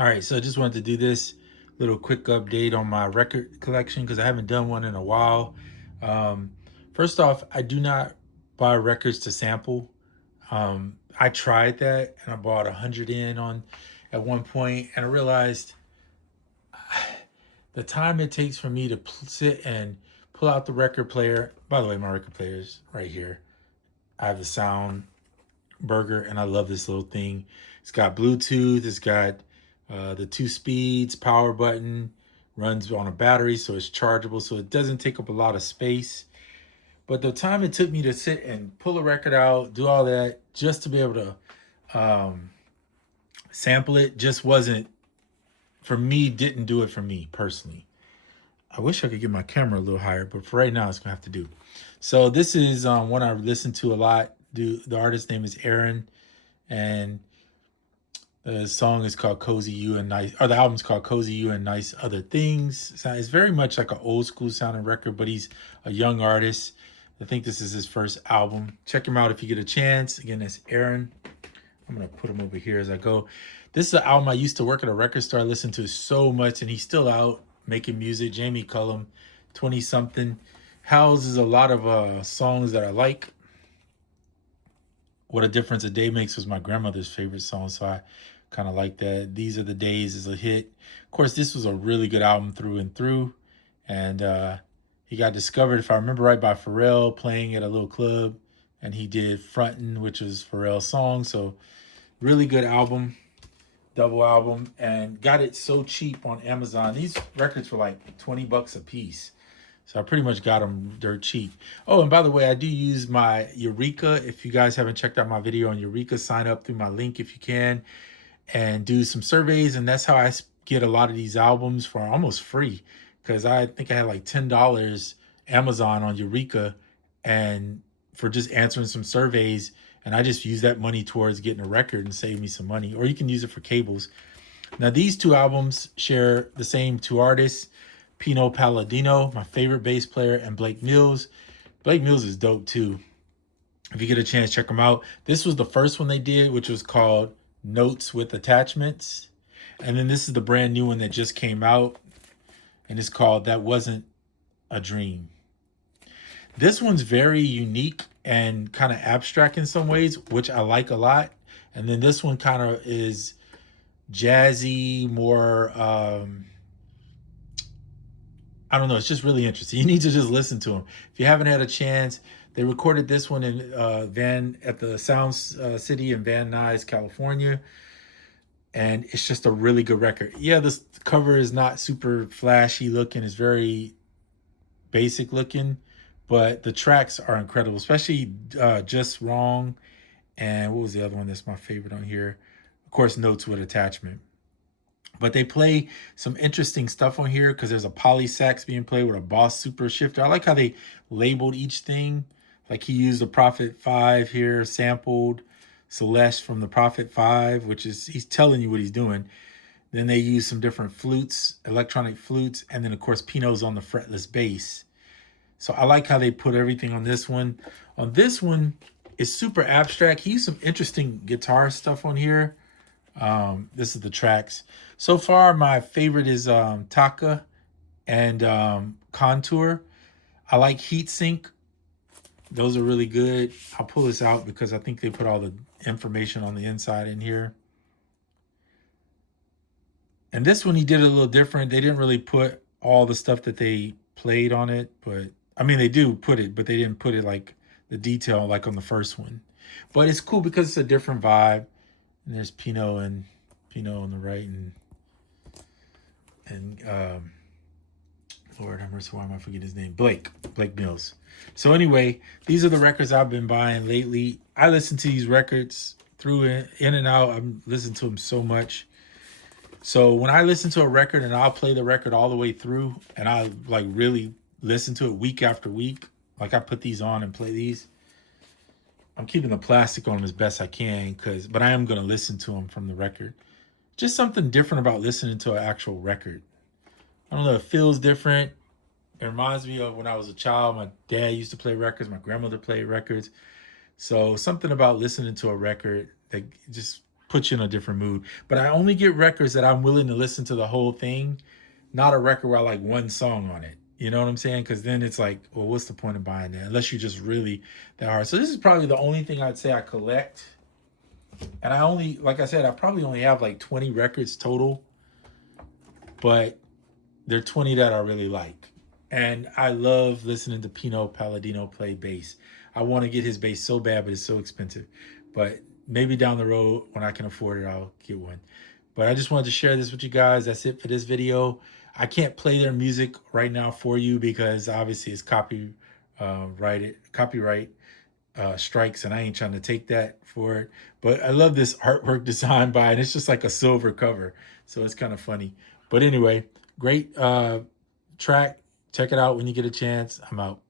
All right, so I just wanted to do this little quick update on my record collection because I haven't done one in a while. Um, First off, I do not buy records to sample. I tried that and I bought 100 in on at one point, and I realized the time it takes for me to sit and pull out the record player. By the way, my record player is right here. I have the Sound Burger, and I love this little thing. It's got Bluetooth. It's got the two speeds, power button, runs on a battery, so it's chargeable. So it doesn't take up a lot of space. But the time it took me to sit and pull a record out, do all that, just to be able to sample it, just wasn't for me. Didn't do it for me personally. I wish I could get my camera a little higher, but for right now, it's gonna have to do. So this is one I listen to a lot. The artist name is Aaron, and the song is called "Cozy You and Nice," or the album's called "Cozy You and Nice Other Things." So it's very much like an old school sounding record, but he's a young artist. I think this is his first album. Check him out if you get a chance. Again, that's Aaron. I'm gonna put him over here as I go. This is an album I used to work at a record store. I listened to so much, and he's still out making music. Jamie Cullum, 20 something, houses a lot of songs that I like. What a Difference a Day Makes was my grandmother's favorite song, so I kind of like that. These Are the Days is a hit. Of course, this was a really good album through and through, and he got discovered, if I remember right, by Pharrell playing at a little club, and he did Frontin', which was Pharrell's song. So really good album, double album, and got it so cheap on Amazon. These records were like 20 bucks a piece. So I pretty much got them dirt cheap. Oh, and by the way, I do use my Eureka. If you guys haven't checked out my video on Eureka, sign up through my link if you can and do some surveys. And that's how I get a lot of these albums for almost free, because I think I had like $10 Amazon on Eureka and for just answering some surveys. And I just use that money towards getting a record and save me some money. Or you can use it for cables. Now, these two albums share the same two artists, Pino Palladino, my favorite bass player, and Blake Mills. Blake Mills is dope too. If you get a chance, check them out. This was the first one they did, which was called Notes with Attachments. And then this is the brand new one that just came out, and it's called That Wasn't a Dream. This one's very unique and kind of abstract in some ways, which I like a lot. And then this one kind of is jazzy, more I don't know. It's just really interesting. You need to just listen to them. If you haven't had a chance, they recorded this one in at the Sound City in Van Nuys, California, and it's just a really good record. Yeah, this cover is not super flashy looking. It's very basic looking, but the tracks are incredible, especially Just Wrong. And what was the other one that's my favorite on here? Of course, Notes with Attachment. But they play some interesting stuff on here because there's a poly sax being played with a Boss Super Shifter. I like how they labeled each thing. Like he used the Prophet 5 here, sampled Celeste from the Prophet 5, which is, he's telling you what he's doing. Then they use some different flutes, electronic flutes, and then of course Pino's on the fretless bass. So I like how they put everything on this one. On this one, it's super abstract. He used some interesting guitar stuff on here. This is the tracks. So far, my favorite is Taka and Contour. I like Heatsink. Those are really good. I'll pull this out because I think they put all the information on the inside in here. And this one he did a little different. They didn't really put all the stuff that they played on it, but I mean they do put it, but they didn't put it like the detail like on the first one. But it's cool because it's a different vibe. And there's Pino on the right, and Lord have mercy, why am I forgetting his name? Blake Mills. So anyway, these are the records I've been buying lately. I listen to these records through in and out. I'm listening to them so much. So when I listen to a record and I'll play the record all the way through, and I like really listen to it week after week, like I put these on and play these. I'm keeping the plastic on them as best I can, but I am going to listen to them from the record. Just something different about listening to an actual record. I don't know, it feels different. It reminds me of when I was a child. My dad used to play records. My grandmother played records. So something about listening to a record that just puts you in a different mood. But I only get records that I'm willing to listen to the whole thing, not a record where I like one song on it. You know what I'm saying? Because then it's like, well, what's the point of buying that? Unless you're just really that hard. So this is probably the only thing I'd say I collect. And I only, like I said, I probably only have like 20 records total, but they're 20 that I really like. And I love listening to Pino Palladino play bass. I want to get his bass so bad, but it's so expensive. But maybe down the road when I can afford it, I'll get one. But I just wanted to share this with you guys. That's it for this video. I can't play their music right now for you because obviously it's copyright strikes, and I ain't trying to take that for it. But I love this artwork designed by, and it's just like a silver cover, so it's kind of funny. But anyway, great track. Check it out when you get a chance. I'm out.